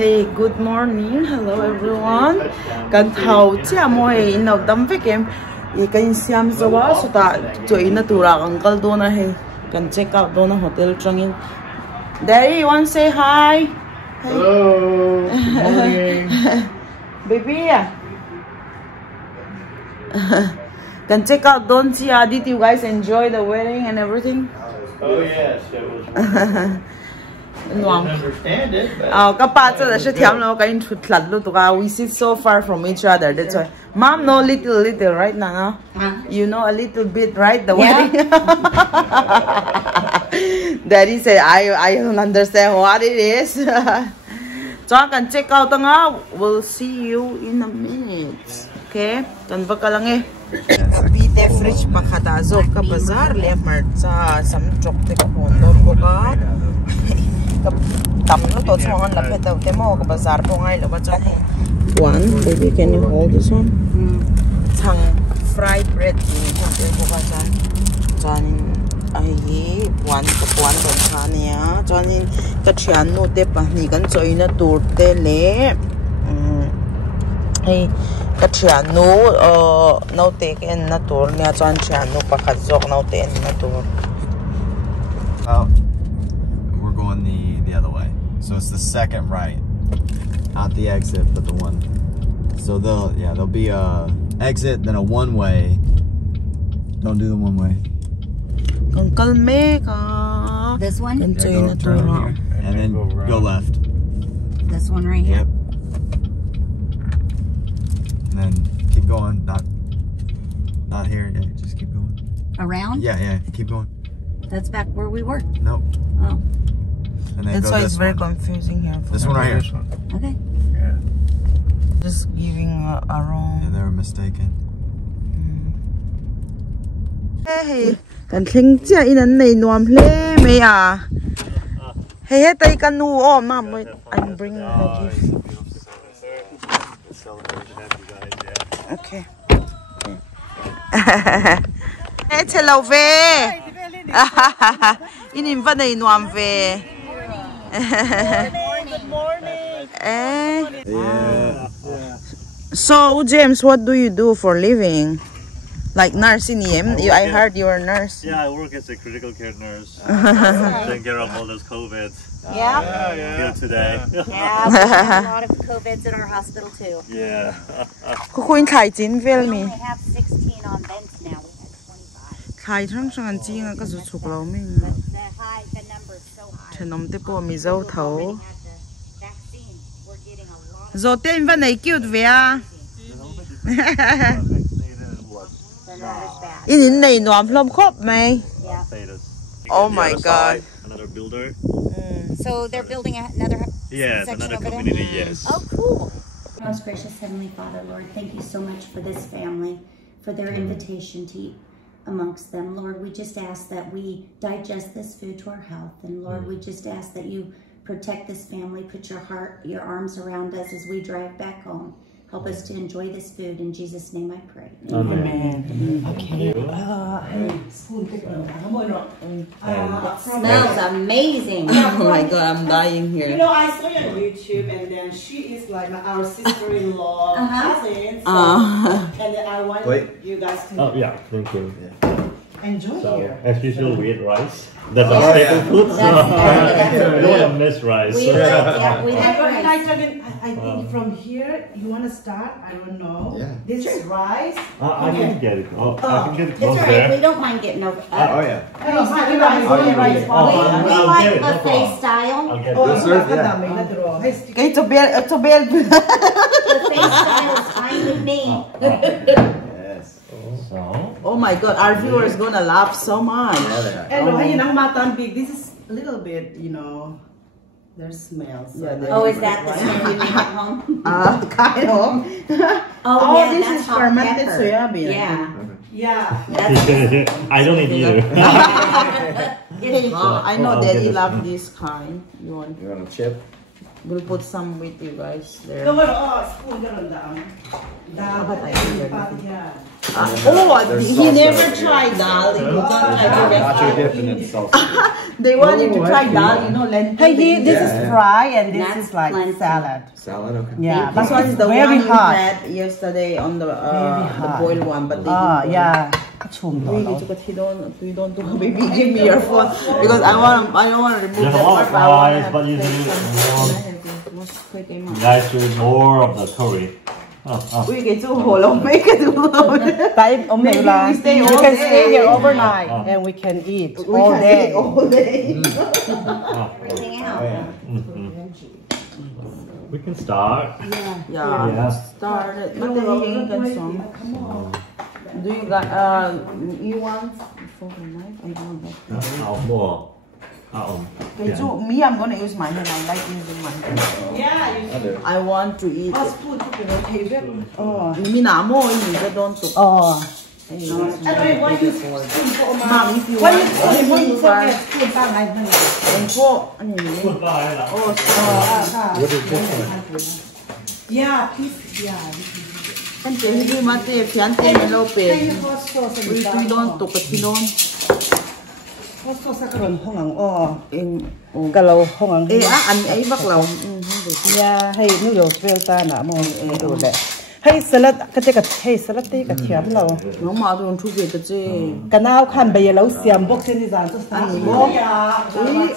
Hey, good morning. Hello everyone. Kan thau chia moi in no dam ve kem. I kan siam zawa so ta choi na tura uncle do na he. Kan check out do na hotel changin. Daddy, you want to say hi? Hello. Morning. Baby. Can check out don't see Did you guys enjoy the wedding and everything? Oh yes, it was. I didn't understand it. We sit so far from each other. That's why. Mom know little right now. You know a little bit, right? The wedding. Daddy said, I don't understand what it is. So I can check out. We'll see you in a minute. Okay? Tanpa ka lang eh. Bite fridge pakata zo ka bazar le marcha sam chok te ka hondo ko ka. Tam no to chuan la phet te mo ka bazar to ngai la ba chan he. One, baby, can you hold this one? Chang fried bread ni hote ko ka chan. Chan ai one ban chania. Chan ka thian no te pa ni kan choi na tur te le. Hey, no takin na tour niya chan no pakazok no takin na tour. We're going the other way, so it's the second right, not the exit, but the one. So there'll be a exit, then a one way. Don't do the one way. This one? And then go left. This one right here? Yep. And then keep going, not here, yeah, just keep going. Around? Yeah, keep going. That's back where we were? Nope. Oh. And then That's why it's very confusing here. This one right here. Okay. Yeah. Just giving a wrong. Yeah, they were mistaken. Hey, kan thing chia in an nei nuam hle me a. Hey, tai kan nu oh mom, wait, I'm bringing her gift. Okay. Hey, hello ve. Inin va nei nuam ve. Good morning. Yeah. So James, what do you do for living? Like nursing, I heard you're a nurse. Yeah, I work as a critical care nurse. Taking care of all those COVID. Yeah. Here today. Yeah, we have a lot of COVIDs in our hospital too. Yeah. We only have 16 on vents now. We had 25. Khai thang sang an chi nga ka zu chuk lo ming. The number is so high. Thenom te po mi zo tho. Had the vaccine. We're getting a lot. Zo te in va nei cute ve a. In nei nuam hlom khop mai. Yeah. Oh my god. Another builder. So they're building another Yes, section another over community, there? yes. Oh, cool. Most gracious Heavenly Father, Lord, thank you so much for this family, for their invitation to eat amongst them. Lord, we just ask that we digest this food to our health. And Lord, we just ask that you protect this family, put your arms around us as we drive back home. Help us to enjoy this food. In Jesus' name I pray. Amen. Okay. Smells amazing. Oh my god, I'm dying here. You know, I saw you on YouTube, and then she is like our sister-in-law cousin. So, and then I want you guys to Thank you. enjoy here. As usual, we eat rice. That's our staple food. So we don't want to miss rice. We like rice. I think from here, you want to start? I don't know. Yeah. This is rice. I can get it. I can get it It's close alright, there. we don't mind getting over. Oh yeah. No, my rice. We I'll like get it, no buffet problem. style. I'll get Oh, it. I'm sir, not gonna make that raw. Hey, stick Okay, to bel. Buffet style is fine with me. Yes. Oh my god, our viewers gonna laugh so much. Hello, hey, nang matan big. This is a little bit, you know, there's smells. So Oh, is that the smell we make at home? Kind of. Oh, yeah, this that's is hot fermented pepper. soya bean. Yeah. Yeah. I don't eat either. I know Daddy love this kind. You want a chip? We'll put some with you guys there. Spoon yun down. Oh, he never tried dal. Nacho dip and then salsa. They want you to try dal, you know, lentil. Hey, this is fry and this That's is like plenty. salad. Salad, okay. Yeah, This one is the very one you hot. had yesterday on the hot. boiled one, but they didn't. Yeah. Chum Really, but you don't do. Baby, give me your phone because I don't want to remove There's a that lot of part, but I wanna fries, but you take do some- you guys do more of the curry. Ui, cái chỗ hồ lồng mấy cái thứ Tại ông Maybe we stay you all can day. stay here overnight and we can eat We all can day. eat all day. Everything out. We can start. Yeah. Start it. But then you can some. Do you got you want for the knife? I don't know. Out more. Okay, so me, I'm gonna use my hand. I like using my hand. Yeah. I want to eat. Spoon to be okay. Oh. Me na mo ini ka don't to. Oh. Hey, And why you spoon for Mom, if you Why want, you you spoon want. spoon tang I know. And po, ano yun? Oh, What is this Yeah, please. Yeah. Kan hindi mati, fiante ni Lope. Hot sauce and We don't to katilon. hot sauce ka ron hongang oh. In Galaw hongang. an ay baklaw. Yeah, hey noodles well ta na mo do le. Hey salad ka te ka hey salad te ka thiam lo. Nó mà tôi thu về cái gì? Kanao khan bay lo siam bok chen ni zan to sa. Ui,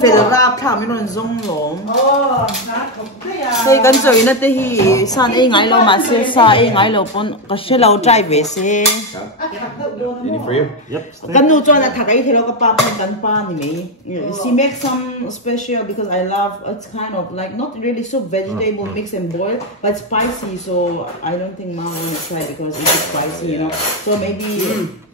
phải rap tham nó rong lom. Oh, na ko te ya. Thế cái chơi nó thế hi san ấy ngay lâu mà xe sa ấy ngay lâu pon cái xe lâu drive về xe. Any for you? Yep. Cái nụ cho nó thằng ấy thì nó có pa pan pa ni me. She makes some special because I love it's kind of like not really soup vegetable mix and boil but spicy so I don't think Mom want to try because it's spicy you know so maybe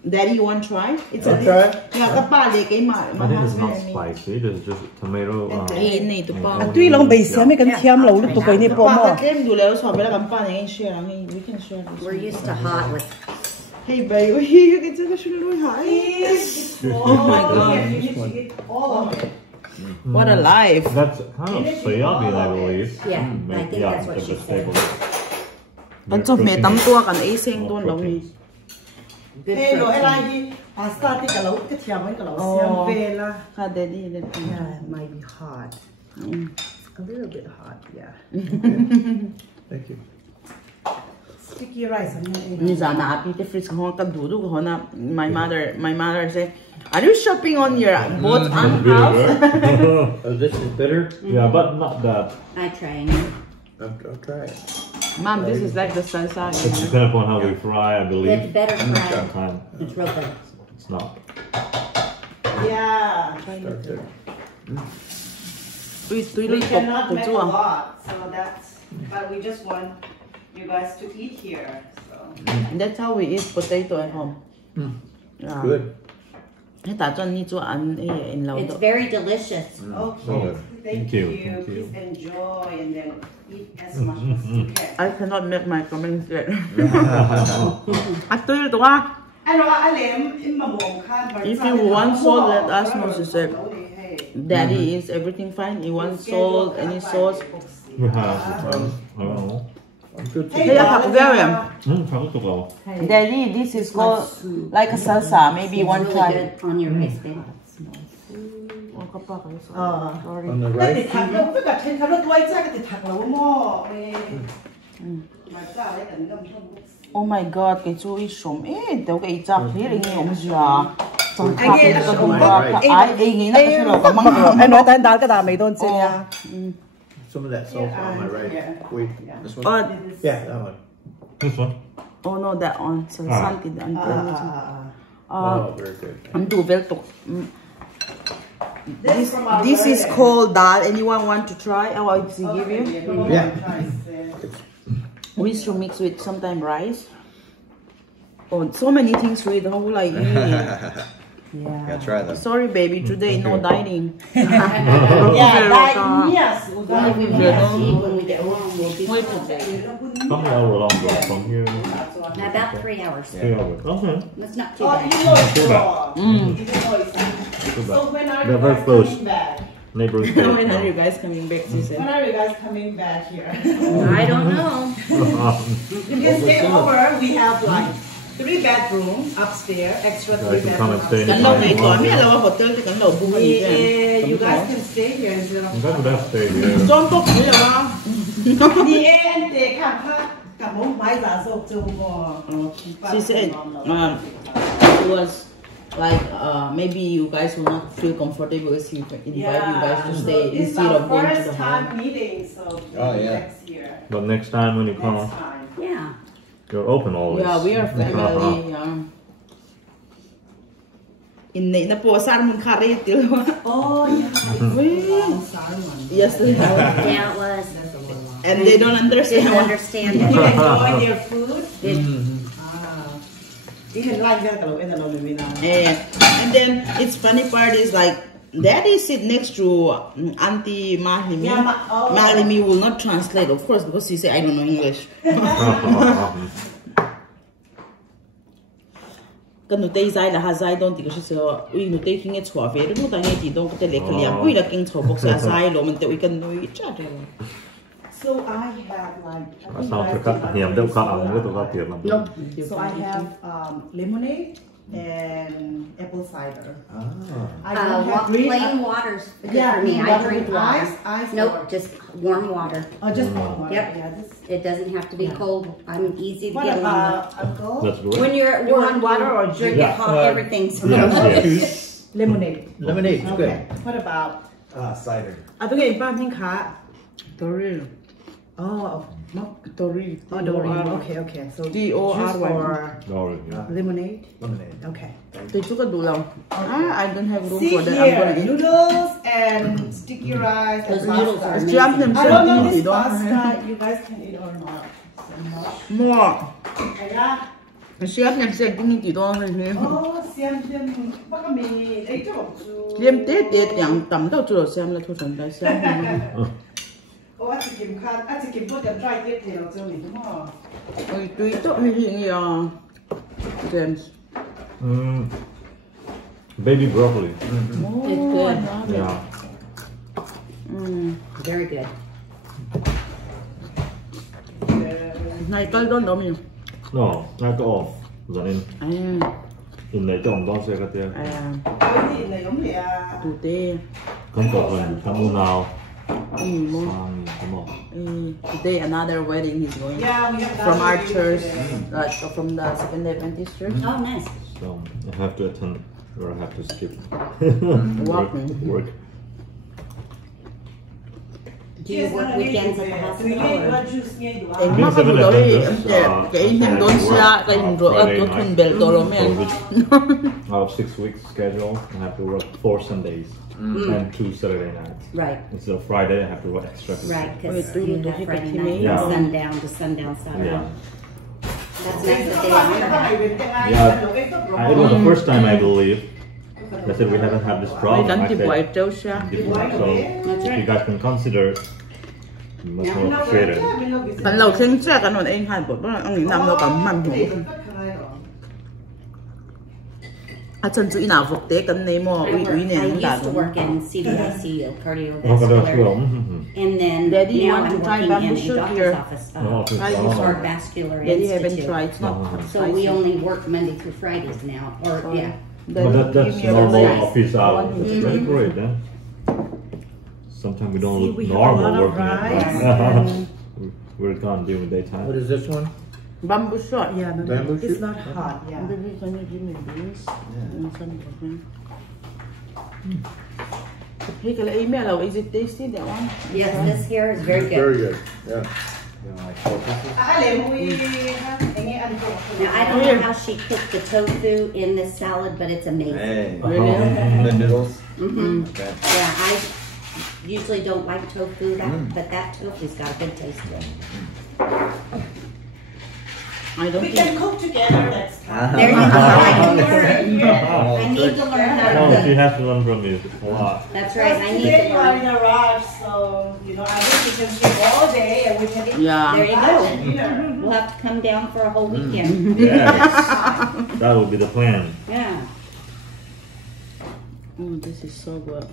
Daddy you want to try? It's I'll try. Yeah, cái pa để cái mà I think it's not spicy. This is just tomato. Cái này tụi pa. Tuy long bay siam me kan thiam lo lu to kai ni po Pa mo. cái kem đủ leo so bây giờ cái pa này share I mean we can share this. We're used to hot with. Hey baby, you can take a shoot really high. Oh my god. What a life. That's kind of soybean, I believe. Yeah, I think that's what the she vegetable. Anh chụp mẹ tắm tua cần ấy sen tuôn đâu nhỉ? Hey lo era hi pasta te ka lo te thiam ka lo siam ve la. Ha daddy. Yeah, it might be hot. A little bit hot, yeah. Thank you. Sticky rice Như giờ nào bị cái fridge không có đủ đủ không na my mother say, are you shopping on your boat and house? Oh, this is bitter? Yeah, but not that. I trying. I'll try it. Mom, this is like the salsa. It's depending upon how they fry, I believe. It's better fried. Time. It's real good. It's not. Yeah. Start there. We cannot make a lot, so that's. But we just want you guys to eat here. So. That's how we eat potato at home. Yeah. Good. Thế ta cho ni cho ăn in lâu It's đó. very delicious. Okay. Thank you. Thank you. Please enjoy and then eat as much as you can. I cannot make my comments yet. After to ah. If you want salt, let us know. She said, Daddy, is everything fine? You want salt? Any sauce? I don't know. Hey, Hungarian. Well. Daddy, this is called like a salsa. Maybe you want to Really try. good on your rice bed. Sorry. On the right? Oh my God, cái chú ý sống đâu cái chạp thế là nghe ông già. Trong tháp cái đồ bạc, ai nghĩ nó cái đồ măng hồng. Anh nói tay đá cái đá mấy đôn trên nha. Some of that salt on my right. Wait, this one? Yeah, that one. This one? Oh no, that one. So something Oh, very good. I'm too well to. This is called dal. Anyone want to try? Oh, I give you. Yeah. We should mix with sometimes rice. Oh, so many things with how like. Yeah. Gotta try that. Sorry, baby. Today no dining. Yes. When we get home, we'll be How many hours longer from here? about 3 hours. 3 hours. Okay. That's not too bad. So when are They're you very guys close. coming back? Neighboring state. When are you guys coming back? She said. When are you guys coming back here? I don't know. You can stay over. We have like 3 bedrooms upstairs, extra 3 Guys can come and bedrooms stay upstairs. Cảnh lâu này còn biết là hotel thì cảnh lâu bung gì chứ. You guys can stay here instead of. You guys would have stayed here. John Book nữa là The end, they come cả món máy giả dọc chung She said it was like maybe you guys will not feel comfortable if you invite you guys to stay instead of going to the first home. time meeting, so next year. But next time when you come, Next time. Yeah. you're open always. Yeah, we are family. In the po sarmon curry till. Oh yeah. Yes. Yeah, it was. And they don't understand. Didn't understand You it. enjoy their food. You can like that in the Lolomina. And then it's funny part is like Daddy sit next to Auntie Mahlimi. Yeah, Mahlimi will not translate, of course, because he say I don't know English. Cái nụ tây dài là hà dài đông thì cái sự uy nụ tây khi nghe chua về đúng không? Nghe thì đông cái lệ cái liam uy là kinh chua bốc xa dài rồi mình tự uy cái nuôi chả được. So I have like. Sao phải cắt hiểm đâu cắt ăn cái tụi tiền làm. So I have lemonade and apple cider. I don't have Plain water's good for me. I drink water. Ice Nope, water. just warm water. Oh, just warm water. Yep. Yeah, this. It doesn't have to be cold. I'm easy to What get along about alcohol? That's good. with. When you're at You work, want water or drink drink? it Yeah. hot, everything's Yes. Lemonade. Lemonade, it's Okay. What about? Cider. tôi nghĩ ba miếng khá. Tori. Oh, Tori. oh, okay, okay. So D-O-R-Y. juice or Alright, yeah. lemonade. Lemonade. Okay. They took a dulang. I don't have room See for that. I'm here, gonna eat. noodles and sticky rice and Those noodles pasta. are It's jam them I don't know so this easy, don't pasta. You guys can eat or not. More. Yeah. Chef nem sẽ kinh chỉ đó này. Oh, xiêm bác mì ấy cho bọc chú. Liêm tết tết yang tầm đâu chưa xem là thôi chẳng phải xem. Oh, anh chỉ kiếm bớt cái dry tết thì nó cho mình đúng không? Ôi tùy tốt hay gì nhỉ? James. Baby broccoli. It's good. Yeah. Very good. Này tôi don't know me. No, I go off. Then in the dom don't say that. Cái gì này giống vậy à? Tụ tê. Come on, come on now. Come on. Today another wedding he's going. Yeah, we have From our that church, today. from the Second-day Adventist church. Oh, nice. So I have to attend, or I have to skip work. Do you work weekends at the hospital? Or? Em mắc cái lỗi cái hình đốn xa cái hình rồi tôi không bel đồ luôn men. Out of 6 weeks schedule, I have to work 4 Sundays and 2 Saturday nights. Right. Instead of Friday, I have to work extra. Right, because Wait, you do have you Friday get night Yeah. from sundown to sundown Saturday. Yeah. That's nice that they honor that. Yeah. It was the first time I believe. They said we haven't had this Tôi problem. đánh I thì said, quậy trâu xa. so if you guys can consider, much more appreciated. Phần lâu sinh xa cái nồi anh hai bột đó ông nằm nó cầm mặn hổ. À chân chữ nào phục tế cái này mò uy uy I này nó đã used to đúng. work in CVIC, Oh, cardiovascular, and then Daddy, you now want I'm to try working bamboo in a shoot doctor's here? office, Oh. Vascular Daddy haven't Institute. tried. It's not So we only work Monday through Fridays now, or yeah. But that's normal office hours. That's very great then. Sometimes we don't look we have a normal lot of working. rice We're gone during the daytime. What is this one? Bamboo shot. Yeah, no, Bamboo it's shoot? not hot. Yeah. Baby, can you give me this? And some. Hey, can I email? Is it tasty that one? Yes, this here is very good. Very good. Yeah. You know, like 4 pieces? Now I don't know how she cooked the tofu in this salad, but it's amazing. Hey. Really? The noodles? Okay. Yeah, I usually don't like tofu, but that tofu's got a good taste to it. I don't We think. can cook together next time. There you go. I need to learn how to No, she cook. has to learn from you a lot. That's right. I need Today to you are learn. in a rush, so you know I wish we can sleep all day and we can eat Yeah. There you lunch go. and dinner. We'll have to come down for a whole weekend. Yes. That would be the plan. Yeah. Oh, this is so good.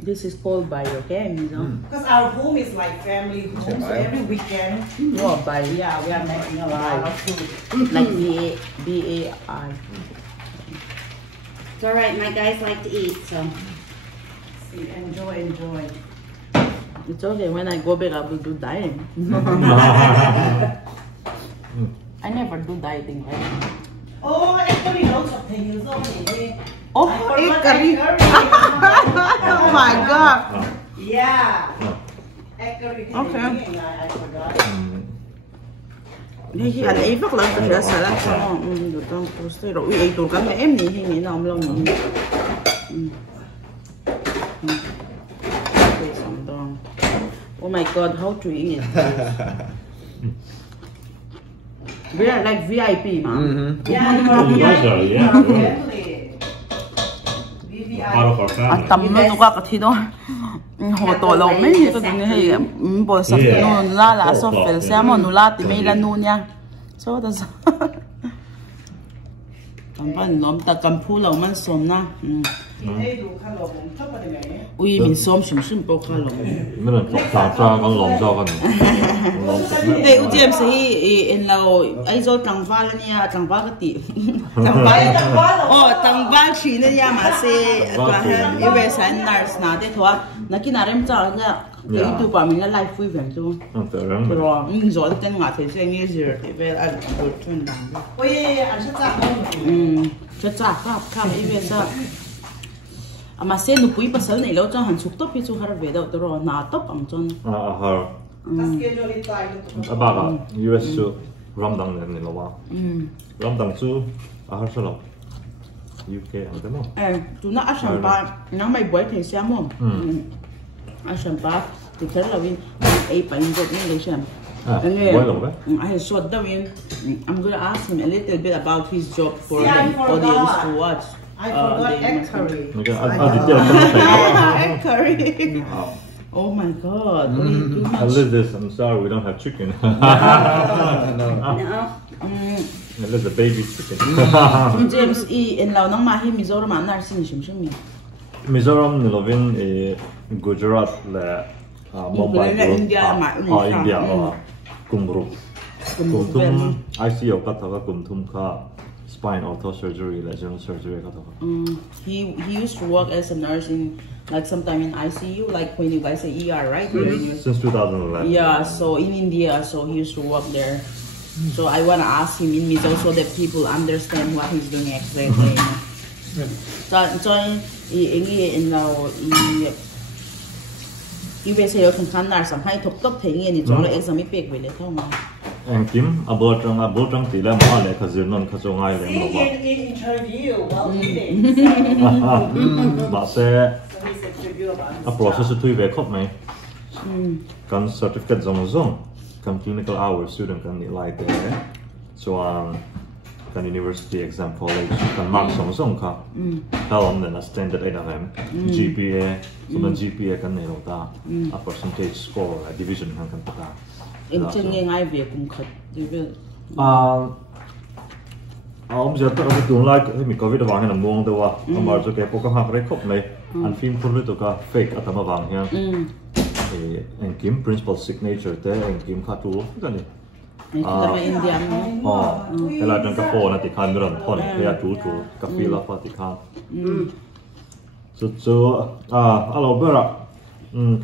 This is called by, okay? Because our home is like family home, so every weekend. Oh, by. Yeah, we are making a lot of food. Like B-A-I. It's all right. My guys like to eat, so. See, enjoy. It's okay. When I go back, I will do dieting. I never do dieting, right? Oh, actually, lots of things. Oh, egg curry. Oh my god. Yeah. Egg curry. Okay. I forgot. Thì anh ấy bắt lên từ sẽ là cho được trong poster rồi ấy tụi cái em này thì nghĩ nào lâu nữa. Oh my god, how to eat it? We are like VIP, ma. Yeah, You guys are, yeah. Part of our family. Tầm nó có cái gì đó. Hồ tổ lâu mấy thì tôi tính hay bộ sắp nó là sắp phải xem mà nó là thì mấy là nu nha. Số đó sao? Tầm ban lắm ta cầm phu lâu man xôm na. Ui mình xôm xỉm bao khá lâu. Mấy lần chọc chả con lồng cho con. Ê, ưu tiên sẽ in lâu ấy do tăng va là nha, tăng va cái tị. Tăng va chỉ nữa nha mà sẽ qua hơn yêu về sáng nars na thế thôi. Nó kia nào em cho nha. Cái YouTube bảo mình là live vui vẻ chứ. Rồi, mình rồi tên ngã thì sẽ nghe gì rồi thì về ăn bột chuyên đắng. Ôi, ăn rất chả rất chả khám ý về sao. Mà sẽ nụ bụi pasal này lâu cho hắn sụp tóc phía chú har về đâu rồi nà tóc bằng chân. Abaga US su Ramadan này là bao. Ramadan su har sao UK ăn cái nào? Tụi nó ăn sắm ba, nó mày bưởi thì xem không? Ăn sắm ba thì thế là viên ấy bánh bột như thế xem. I saw that when I'm gonna ask him a little bit about his job for the audience to watch. I forgot egg curry. Egg curry. Oh my god. I live this. I'm sorry, we don't have chicken. No. It is a baby chicken. James in lao nang mahi Mizoram an nar sin shim shim. Mizoram nilovin Gujarat le Mumbai India kumru. Kumtum ICU ka thaga kumtum ka spine ortho surgery le general surgery ka thaga. He used to work as a nurse in like sometime in ICU, like when you guys say ER, right? Since 2011. Yeah, so in India, so he used to work there. So I wanna ask him in Mizo so that people understand what he's doing exactly. So in now you will say you can can't some high top thing and it's only exam pick with it. And Kim about trăng tỷ lệ mà lại khởi diễn non khởi trong ai lại một In interview, mà sẽ process thui về khóc này kan certificate zong kan clinical hours student kan nilai te so kan university exam college kan mark zong ka talam na standard 8 GPA so man GPA kan nei ta a percentage score a division kan ta em chân nghe ngay việc cũng khật ông giờ tôi tưởng lại mình có biết vàng hay là muông đâu à ông bảo cho cái program học đấy khóc này anh phim phun lên tụi cái fake ở tầm vàng nha thì anh kiếm principal signature thế anh kiếm khá chú cái này cái là trong cái phone này thì khai mình thon cái là chú cái phi là phát thì khai alo bây giờ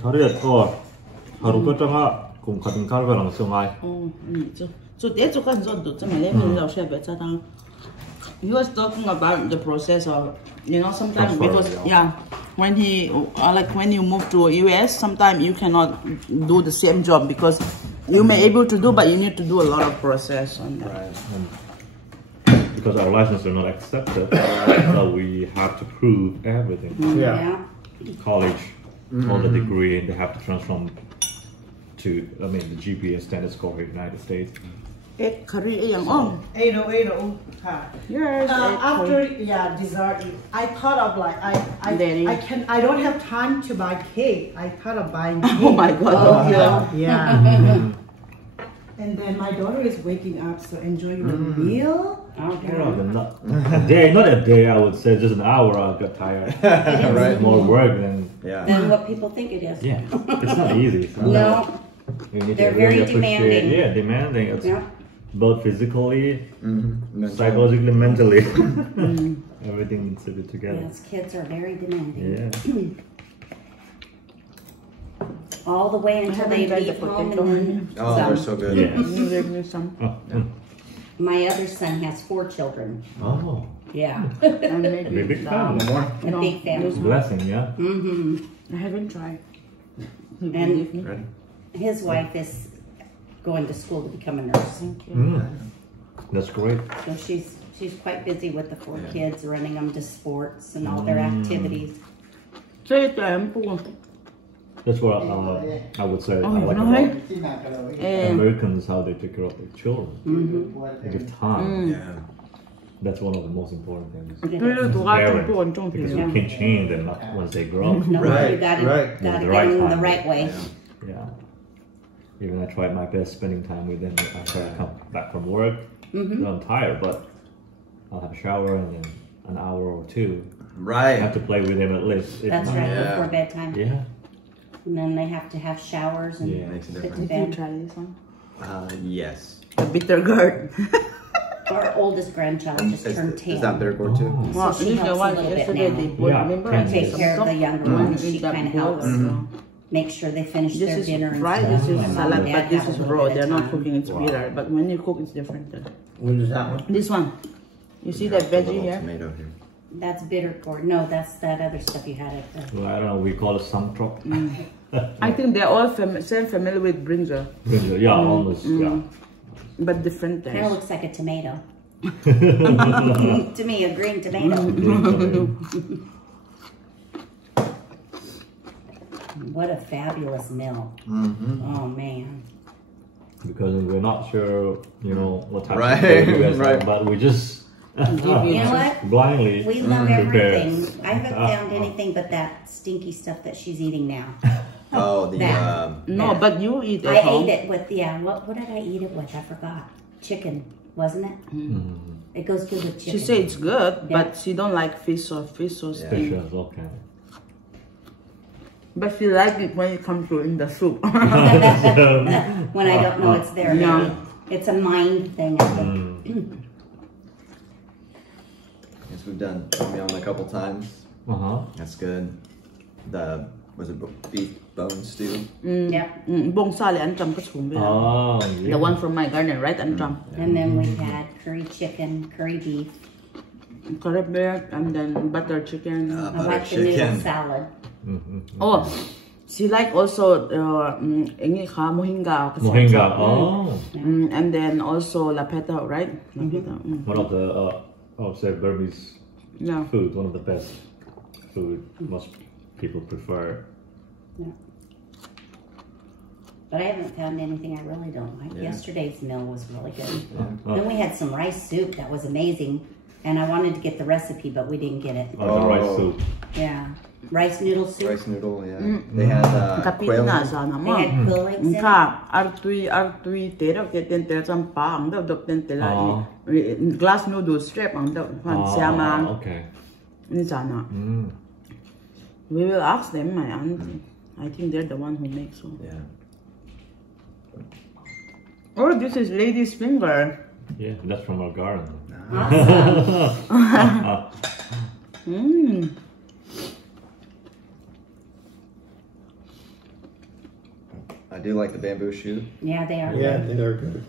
khá là to haru cái trong á cùng khá tình cảm với lòng sương ai so để cho con dọn được cho mình lên mình lao xe về cho tao. He was talking about the process of, you know, sometimes because when he like when you move to US, sometimes you cannot do the same job because you may able to do, but you need to do a lot of process on that. Right. Because our licenses are not accepted, so we have to prove everything. College, all the degree, they have to transform to, I mean, the GPA standard score here in the United States. Egg curry yang on. Yes. After dessert, I thought of like I don't have time to buy cake. I thought of buying cake. Oh my god! Yeah. And then my daughter is waking up, so enjoy your meal. Not a day, I would say, just an hour I got tired. Right. More work than than what people think it is. Yeah, it's not easy. No, you need they're to really very demanding. Yeah, demanding. It's both physically, Psychologically, mentally. Everything needs to be together. Yes, kids are very demanding. Yeah. All the way until they leave home and then oh, they're so good. Yes. My other son has 4 children. Oh. Yeah. A big family. A big family. Blessing, yeah. I haven't tried. And his wife is going to school to become a nurse. Thank you. That's great. So she's quite busy with the 4 kids, running them to sports and all their activities. That's what I would say. I like about Americans, how they take care of their children. They give time. Yeah. That's one of the most important things. Parents, because you can't change them once they grow up. No, Right, you gotta, right. gotta The get right them the time. right way. Yeah. Even I tried my best spending time with them after I come back from work. I'm tired, but I'll have a shower and then an hour or 2. Right. I have to play with him at least. That's right, before bedtime. Yeah. And then they have to have showers and Makes a put to difference. Can you bed. try this one? Yes. The bitter gourd. Our oldest grandchild just turned 10. Is that their gourd too? Well, she this is helps the a one little bit yesterday now. they put, Yeah, remember? can Take do. care of the younger ones. She kind of helps make sure they finish their This is dinner and fried, stuff. this is My mom salad, and but dad this have is a little raw. bit They're of not time. cooking, it's bitter. But when you cook, it's different. What is that one? This one. You see that A veggie little here? tomato here. That's bitter gourd. No, that's that other stuff you had at the... Well, I don't know, we call it samtrok. I think they're all same family with brinjal, Yeah, almost. Yeah. but different Kind of taste. looks like a tomato. To me, a green tomato. What a fabulous meal. Oh, man. Because we're not sure, what type Right, of food you guys right. have, but we just You know what? blindly We love prepare. everything. I haven't found anything but that stinky stuff that she's eating now. Oh, the That. No, but you eat I at home. ate it with, what did I eat it with? I forgot. Chicken, wasn't it? It goes good with chicken. She said it's good, Yeah. but she don't like fish or Fish steam. as well, kind But she like it when it comes to in the soup. When I don't know it's there. Yeah. It's a mind thing, I think. Yes, we've done meal a couple times. That's good. Was it beef bone stew? Yep. Bông sa là ăn trầm cái sủng với Oh, yeah. the one from my garden, right? Ăn trầm. And then we had curry chicken, curry beef. Curry beef and then butter chicken. I Butter like the noodle chicken. salad. Oh, she like also mohinga. Mohinga. Oh. And then also lapeta, right? Lapeta. One of the, I would say, Burmese Yeah. food. One of the best food most people prefer. Yeah. But I haven't found anything I really don't like. Yeah. Yesterday's meal was really good. Oh. Then we had some rice soup that was amazing. And I wanted to get the recipe, but we didn't get it. Oh, the rice soup. Yeah. Rice noodle soup. Rice noodle, yeah. They had quail. Kapit na sana They mo. had quill eggs in it. Ka artui tera ke ten tera sampa ang daw dok ten tela glass noodle strip ang daw fan siya Okay. ni sana. We will ask them, my auntie. I think they're the one who makes one. Yeah. Oh, this is lady's finger. Yeah, that's from our garden. I do like the bamboo shoot. Yeah, they are Yeah, good. they are good.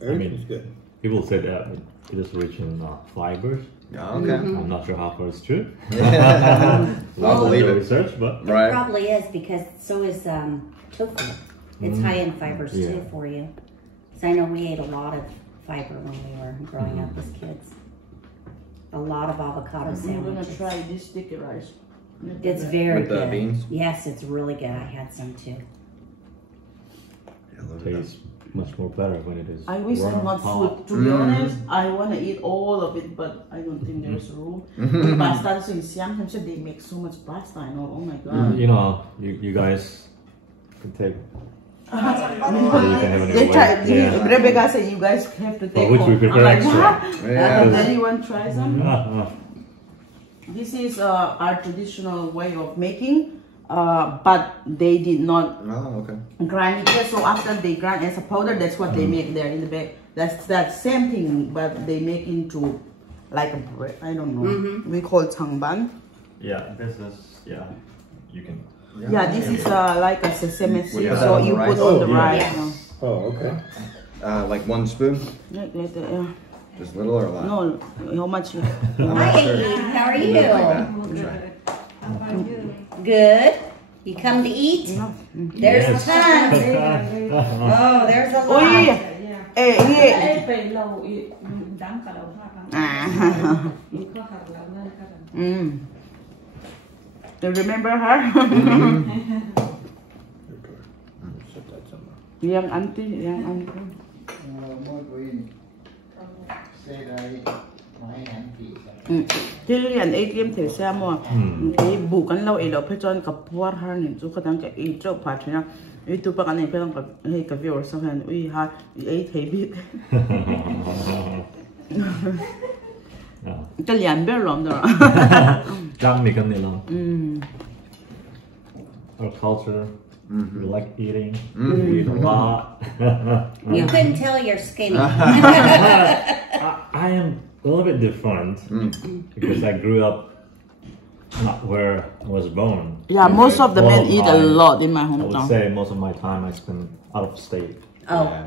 Everything's good. People say that it is rich in fibers. Oh, okay. I'm not sure how far it's true. I'll believe it. Research, but It Right. probably is because so is tofu. It's high in fibers Yeah. too for you. So I know we ate a lot of fiber when we were growing up as kids. A lot of avocado I'm gonna sandwiches. try this sticky rice. It's very With the good. beans? Yes, it's really good. I had some too. Yeah, a little bit. tastes much more better when it is I wish I warm, want hot. food. To be honest, I want to eat all of it, but I don't think there's room. The pasta in Siam, they make so much pasta. I know. Oh my god. You know, you guys can take They tried. Rebecca said you guys have to take which we home. prepare I'm like, extra. Then you want to try some? This is our traditional way of making, but they did not grind it yet. So after they grind as a powder, that's what they make there in the bag. That's that same thing, but they make into like a bread. I don't know. We call changban. Yeah, this is you can. Yeah, this is like a sesame seed, so you put on the rice. Oh, okay. Like 1 spoon? Like that, yeah. Just little or a lot? No, how much? Hi, Amy. How are you? Good. You come to eat? There's tons. Oh, there's a lot. You remember her? Young auntie. Chứ anh ấy kiếm thể xe mà cái bù cắn lâu ấy đó phải cho cặp hoa ha những chỗ cái cái ấy chỗ phải thế nào ấy tụi bạn này phải làm cái việc sao hả ấy ha ấy thấy biết cái liền biết làm đó Trang này cái này làm our culture we like eating we eat a lot You couldn't tell you're skinny. I am a little bit different because I grew up not where I was born. Yeah, most of the men eat a lot in my hometown. I would say most of my time I spend out of state. Oh. Yeah.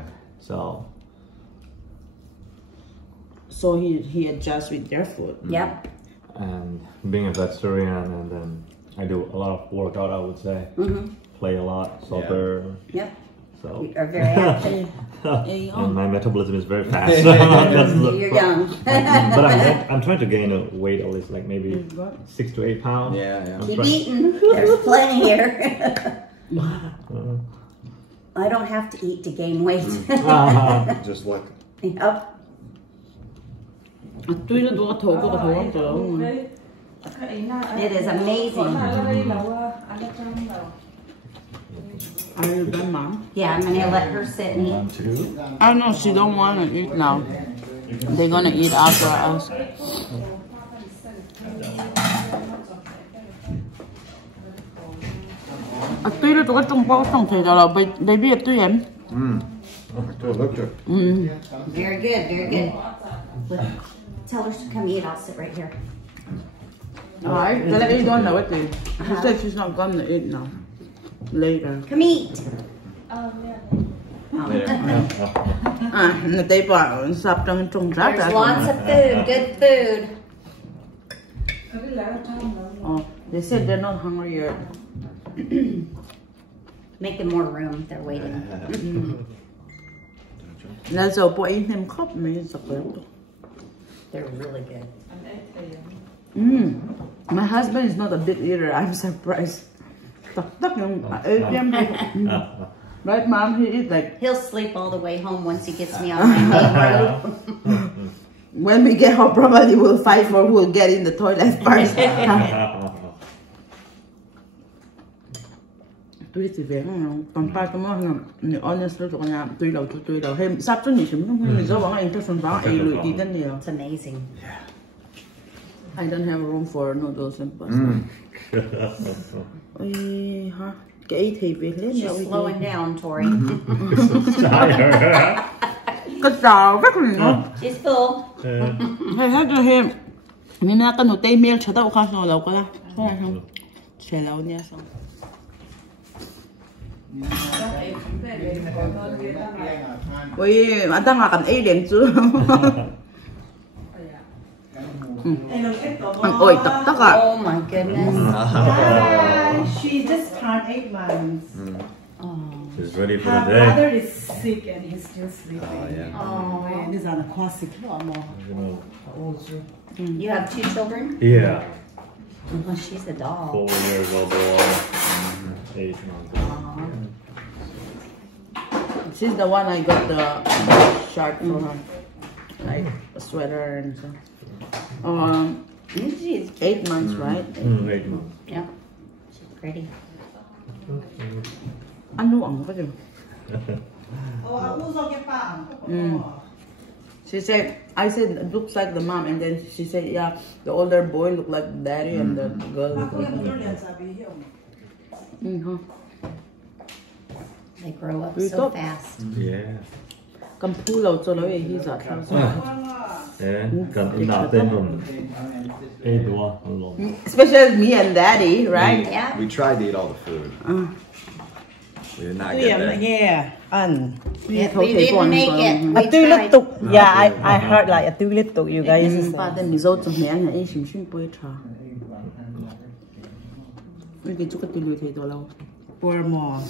So he adjusts with their food. Yep. And being a vegetarian, and then I do a lot of workout, I would say. Play a lot, soccer. Yep. So You are very active. and my metabolism is very fast. You're young. But I'm trying to gain a weight at least like maybe 6 to 8 pounds. Yeah. Keep eating. There's plenty here. I don't have to eat to gain weight. Just look. Yep. It is amazing. Are you done, Mom? Yeah, I'm gonna let her sit and eat. Oh no, she don't want to eat now. They're gonna eat after us. Tuy là tụi Trung Quốc không thể là they biết tuy em. Very good, very good. Tell her to come eat. I'll sit right here. Alright, so let me don't know what to. She said she's not gonna eat now. Later. Come eat. They bảo sắp trong Trung Quốc. There's lots of food, good food. Oh, they said they're not hungry yet. Make them more room. They're waiting. Let's go put in them cup. They're really good. My husband is not a big eater. I'm surprised. Right, Mom? He eats like... He'll sleep all the way home once he gets me on my main road. When we get home, probably we'll fight for who will get in the toilet first. Tuy thì về không còn ba cái món này honestly tụi nhà tuy đầu thêm sắp cho nhiều chúng không hay do bọn anh cho phần báo ai lười đi đến nhiều. It's amazing. I don't have room for noodles and pasta. Ôi ha, cái thì việc lên She's slowing down, Tori. Cái chào rất là ngon. She's full. Hay hết rồi hem. Nên là cái nồi tây miên cho tao khá rồi lâu quá. Có ai không? Sẽ lâu nha xong. Ui, anh ta ngạc cảnh điểm chứ. Ôi, tất à. Oh my goodness. She just turned 8 months. She's ready for Her the day. brother is sick and he's still sleeping. Oh. These are the classic. You have 2 children? Yeah. Oh, she's a doll. 4 years old boy, 8 months. She's the one I got the shirt for her. Like a sweater and stuff. She's 8 months, right? 8 months. Yeah. She's pretty. Ano ang ba yun? She said, I said, it looks like the mom, and then she said, yeah, the older boy looked like the daddy, and the girl looked like They grow up so fast. Yeah. Cầm phu lâu cho nó về hy giật. Yeah, cầm in nào tên from Especially me and daddy, right? Yeah. We tried to eat all the food. We did not get there. Yeah, and We didn't make it. We too tried. little. Yeah, I heard like a too little. You guys. Ba den mi zo chung mẹ này xin xin bơi trà. Cái chút cái tiêu thấy đó lâu. Pour more.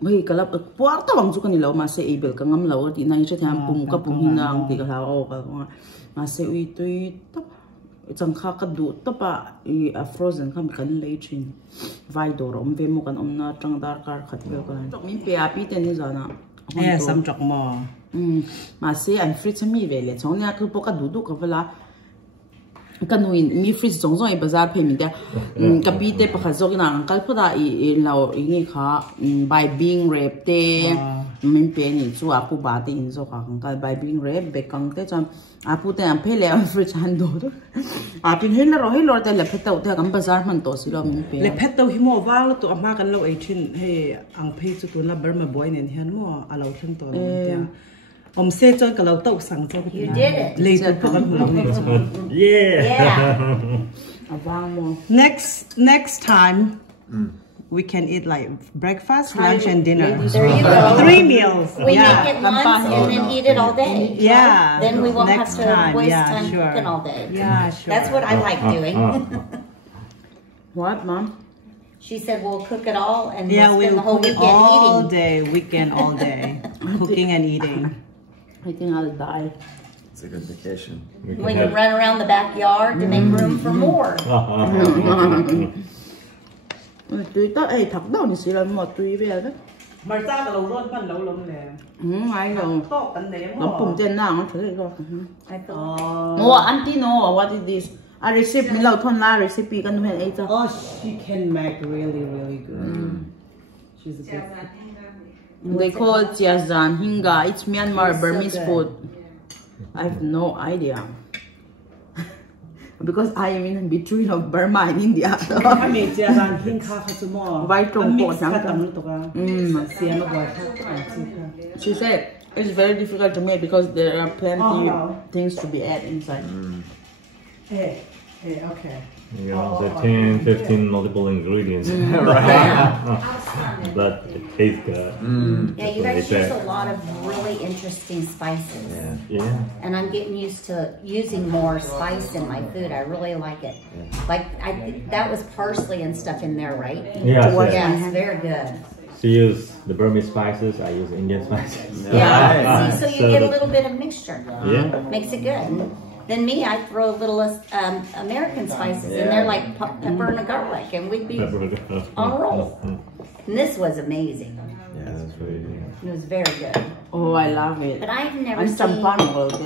Bây cái lớp quá tao bằng chút cái này lâu mà sẽ able cái ngắm lâu thì này sẽ tham bùng cái bùng hình ngang thì cái thao ô cái mà sẽ uy tuy tấp chẳng khác cái đủ tấp à frozen không cái lấy trên vài đồ rồi về một cái na trăng dar car khát về cái này mình bia pi tên như vậy na Yeah, some chọc more. mà sẽ anh fridge mi về lấy trong nhà cứ bỏ cái đủ đủ cái vậy là cái nuôi mi fridge trong trong bazaar phải mình đấy cái pi tế bắt đầu cái nào cái phụ da lâu ini khá by being wrapped tế mình phải nhìn chú aku bà tế nhìn chú cái by being wrapped bị căng tế cho aku tế anh phải lấy fridge hand đồ đó aku hết rồi tế lấy phết tàu tế cái bazaar mình tổ xí lo mình phải Le pet tàu himo vào tụ amma kan lo eitin he ang phe chu tun la Burma boy nen hian mo alo thang to om se chon ka lo tàu sang cho You did it. le tu pa kan lo Yeah. next time we can eat like breakfast, lunch and dinner. There you go. 3 meals. We make it once and then eat it all day. Yeah. Then we won't Next have to time. waste Yeah, time sure. cooking all day. Yeah, sure. That's what I like doing. what mom She said we'll cook it all and Yeah, we'll spend the whole cook weekend weekend all day, cooking and eating. I think I'll die It's a good vacation. eating. We can run around the backyard to make room for more. tùy tới ấy thật đâu thì sẽ là một tùy về đó Mà cha ka lo ron pan lo lom le. ai rồi To kan le nó cùng trên nào nó thử rồi Oh. mua auntie no what is this a recipe mình lâu thôn la recipe cái nuôi ấy cho Oh, she can make really good. She's a good. they call it chiazan hinga it's Myanmar Burmese food I have no idea because I am in between of Burma and India Ka me chia ran hin kha kha chu mo. Vai trong bộ sáng sáng tam to ka. Sia no boy she said it's very difficult to make because there are plenty things to be added inside Hey, okay. You know, the 10, 15 multiple ingredients, right? But it tastes good. Yeah, you guys use a lot of really interesting spices. Yeah. And I'm getting used to using more spice in my food. I really like it. Like that was parsley and stuff in there, right? Yes, Yeah, it's very good. She used the Burmese spices, I use Indian spices. Yeah. See, so you get a the- little bit of mixture. Yeah. Makes it good. Then me, I throw a little American spices in there, like pepper and garlic, and we'd be on a roll. And this was amazing. Yeah, that's really good. It was very good. oh I love it But I've never I'm seen some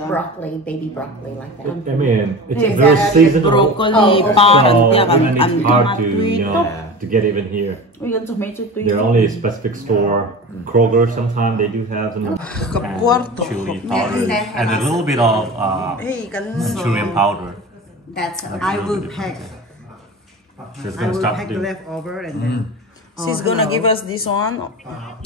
broccoli, baby broccoli like that. I mean, it's Is very that seasonal. broccoli So, pan even it's hard to, you know, to get even here. There are only a specific store, Kroger. Sometimes they do have some chili powder and a little bit of Manchurian powder. That's I will pack. So it's I gonna will start pack to the do. leftover and then. she's gonna give us this one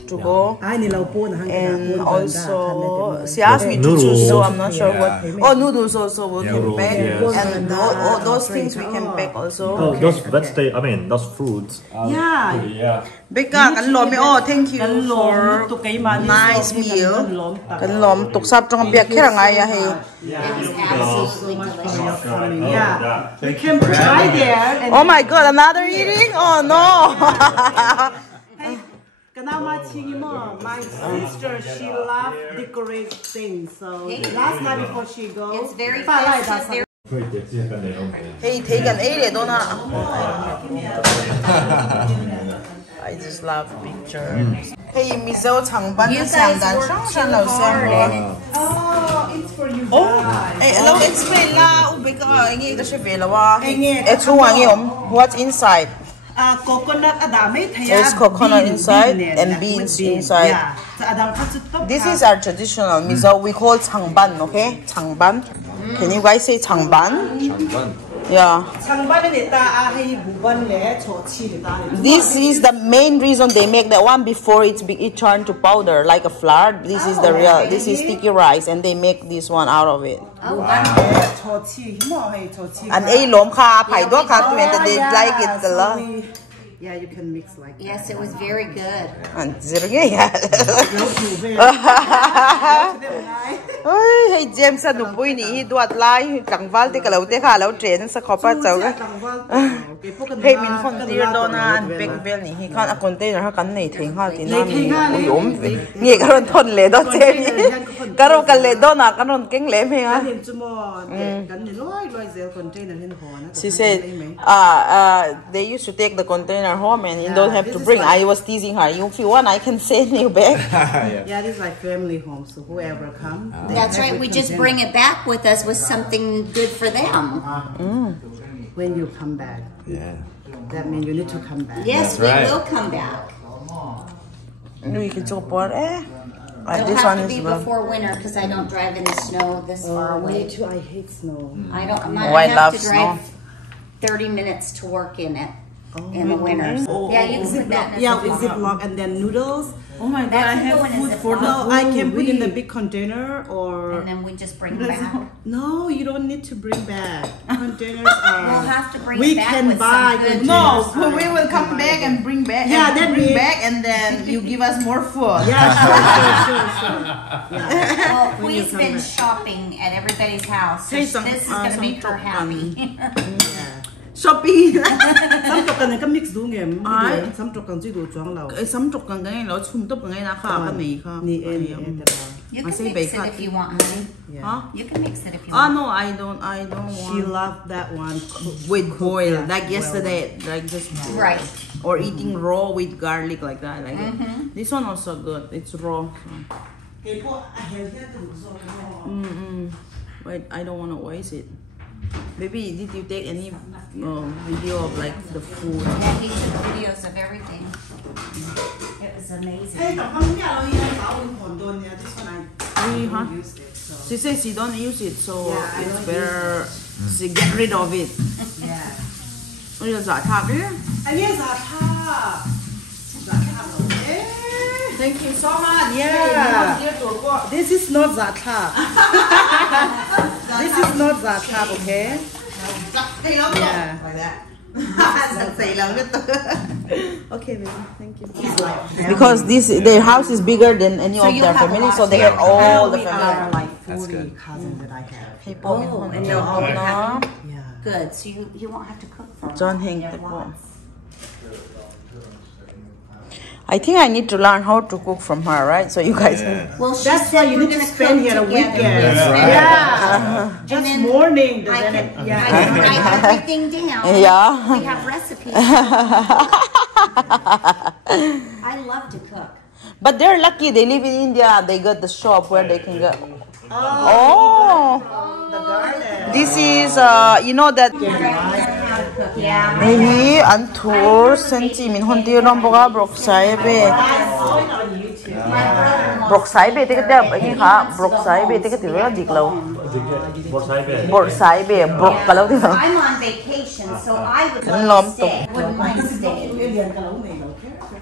to go Ai ni lo po na hang and also she asked me to choose so I'm not sure what noodles also we can Noodles, pack yes. and all those things we can pack also Oh, those vegetables, I mean, those fruits. Yeah. Becca kan lom oh thank you for to kay man nice meal kan lom tuk sap trong biak khera ngai ya he it was absolutely delicious. Yeah. We can try there and oh my god another eating oh no Kanama chingi mo. My sister, she loves decorate things. So last night before she go, It's very festive. hey take an area don't I just love pictures hey mizo chang ban You sang guys dan worked sang so chen lo hard sang and oh, it's for you. eh lo explain la u be ka ngi da she be la wa eh chu wa ngi what's inside coconut There's coconut inside and beans inside. This is our traditional miso. We call changban, okay? Changban. Can you guys say changban? Changban. Yeah. This is the main reason they make that one before it turned to powder like a flour. This is the real. This is sticky rice, and they make this one out of it. And lawm ka pai do ka they like it a lot. Yeah, you can mix like that. Yes, it was very good. And hey James sa nuboy ni duat lai tangval te kalau te kha lau train sa khopa chau hey min phong tir do na an big bell ni hi kan a container ha kan nei theng ha ti na mi yom nge karon thon le do che ni karon kal le do na karon keng le me ha she said they used to take the container home and you don't have to bring. I was teasing her, if you want I can send you back. Yeah, this is like family home, so whoever comes. That's right, we just bring it back with us with something good for them. When you come back. Yeah. That means you need to come back. Yes, we will come back. We can talk about It'll have to be before winter because I don't drive in the snow this far away. Me too, I hate snow. I have to drive 30 minutes to work in it. In the winter. Yeah, you can put that in with Ziploc and then noodles. Oh my god, I have food for no, I can put in the big container or... And then we just bring back. No, you don't need to bring back. Containers are... We'll have to bring we it back can with buy some good No, we will come back and bring back. Yeah, then bring back and then you give us more food. Yeah, sure. Yeah. Well, we've been shopping at everybody's house. So this is going to make her happy. Shopping. Some token can mix doing him. Some token do strong low. Some token going out from top and I have You can mix it if you want, honey. Huh? You can mix it if you want. No, I don't want. She loved that one with boil, like yesterday, like just right. Or eating raw with garlic like that. Like this one also good. It's raw. Wait, I don't want to waste it. Baby, did you take any video of like the food? Yeah, he took videos of everything. It was amazing. She says she don't use it, so it's better to get rid of it. Yeah. Ôi là giả thạc đấy. Anh ấy giả thạc. Thank you so much. Yeah. This is not zarah. This is not zarah, okay? Yeah. Okay, baby. Thank you. Because their house is bigger than any of their family, so they have all the family. There are like 40 cousins that I have. People and they're all happy. Yeah. Good. So you won't have to cook for them. John Heng. I think I need to learn how to cook from her, right? So you guys. Well, that's why you need to spend here a weekend. Yeah. Just morning. I write everything down. Yeah. We have recipes. I love to cook. But they're lucky. They live in India. They got the shop where they can go. Oh. The garden. This is, you know that. Yeah. Maybe and tour senti min hon tir rom boga brok sai be te ka hi kha brok sai be te ka tir la dik lo brok sai be brok ka lo ti lo I'm on vacation, so I would love to stay. Wouldn't mind staying.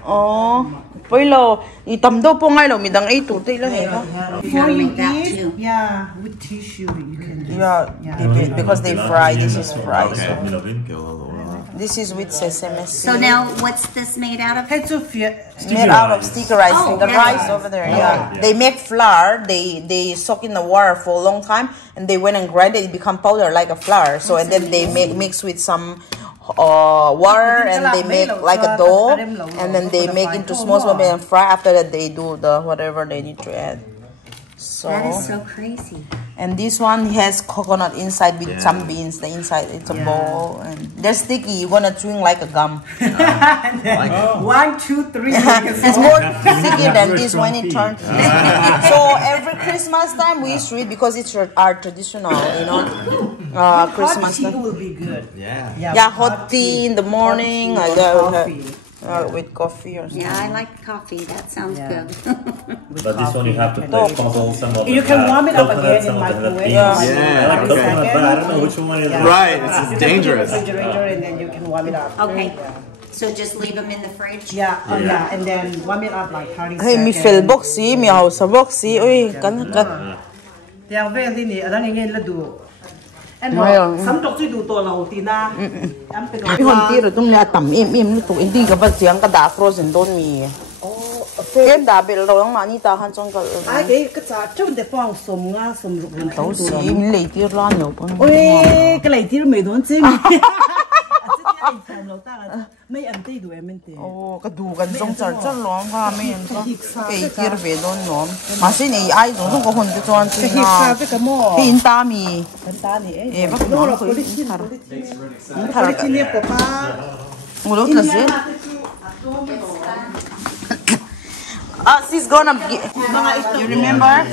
Oh, poilo I tam do po ngai lo mi dang ai tur te la he ka. Before you eat, yeah, with tissue you can do. Yeah, because they fry. This is fried. Okay. This is with sesame seed. So now, what's this made out of? It's made out of sticky rice. Oh, the yeah. rice over there. Yeah. They make flour. They soak in the water for a long time, and they went and grind it. It become powder like a flour. So and then they mix with some water, and they make like a dough, and then they make into small bits and fry. After that, they do the whatever they need to add. So That is so crazy. And this one has coconut inside with some beans. The inside it's a ball, and they're sticky. You're gonna chewing like a gum. 1, 2, 3. It's more sticky than this when it turns. So every Christmas time we used to eat because it's our traditional, you know. Christmas Hot tea time. will be good. Yeah, hot tea in the morning. With coffee or something. Yeah, I like coffee. That sounds good. But this one you have to puzzle some of You can warm it up again in microwave. Yeah, I like okay. coconut, but I don't know which one is Right, it's dangerous. Refrigerator, and then you can warm it up. Okay. So just leave them in the fridge? Yeah, and then warm it up like 30 Hey, mi fill boxy, mi house boxy. Oi, kan. They are very neat. I don't know how to do. And some doctors do to lao tina. Mi hon tiro tung na tam im tu hindi ka ba siang ka da frozen don mi. Kem da bel ro ang mani ta han chong ka. Ai cái cha trong de phong som nga som ru ru Tao si mi lei tir la nyo pa. Ôi, cái này tir mấy đón chứ. Mấy anh tây đuổi mình tây. Oh, ka du kan chong char char long ka mi en ka. Ei tir ve don nom. Ma si nei ai zo ko hon ti chuan chi na. Cái mò. Ke in ta mi. Ta ni E ba ko ko thar. Thar chi ne ko pa. Ngulo ta se. She's gonna you remember?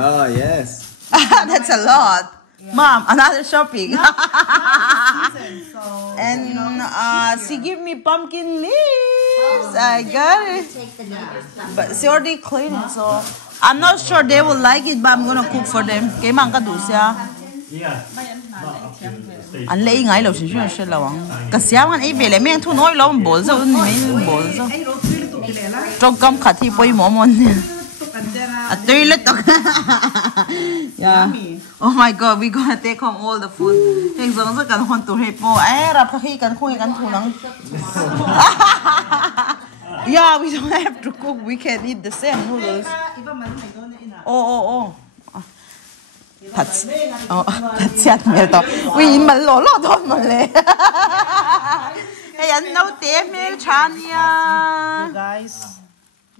Oh, yes. That's a lot. Mom, another shopping. And she gave me pumpkin leaves. I got it. But she already cleaned it, so I'm not sure they will like it, but I'm gonna cook for them. Kay mang ka dusya. Anh lấy ngay lâu xíu xíu lâu ang. Cái sáng anh ấy về lại mang thu nói lâu bol sao mấy bol sao. Trong cam khát thì bôi mỏ mòn. Tôi lết tóc. Yeah. Oh my God, we gonna take home all the food. Hình giống rất cần hoàn tụ hệ po. Ai rap khi cần khui cần thu nắng. Yeah, we don't have to cook. We can eat the same noodles. Oh. Thật chết mẹ tao. Ui mình lỗ thôi mà lẽ. Hey, anh nấu tiệm mẹ cha nia. Guys.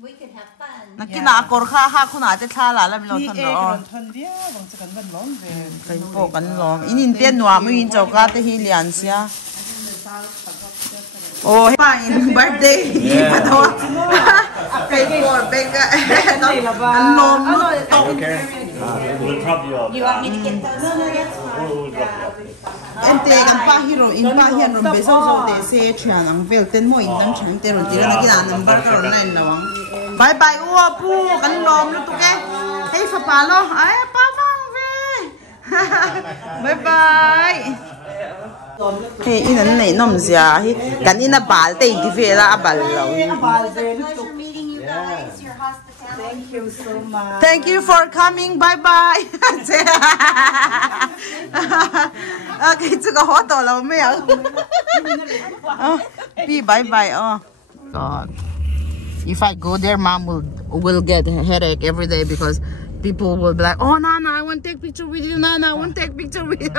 We could have fun. Nãy kia na cor kha ha khu na te tha la la mi lo thon ro. Thân dia, bang cha kan ban lom ve. Kai po kan lom. In tiền nuam mu in chau ka te hi lian sia. Oh, pa in birthday. Pa to. Kai po beka. Kan lom. We'll drop you off. You want me to get those? No, that's fine. We'll drop you off. Ente kan pa hero in pa hian rum be so te se thian ang vel ten mo in nan chang te ron ti na ki an number ka ron nine lawang. Bye bye u pu kan lom lu tu ke. Hey fa pa lo. Ai pa mang ve. Bye bye. Hey in an nei nom sia hi kan in a bal te ki ve la a bal lo. Pleasure meeting you guys. Your hospitality. Thank you so much. Thank you for coming. Bye bye. Okay,这个好多了没有？Be bye bye. Oh God. If I go there, Mom will get a headache every day because people will be like, "Oh, Nana, I want to take picture with you. Nana, I want to take picture with you."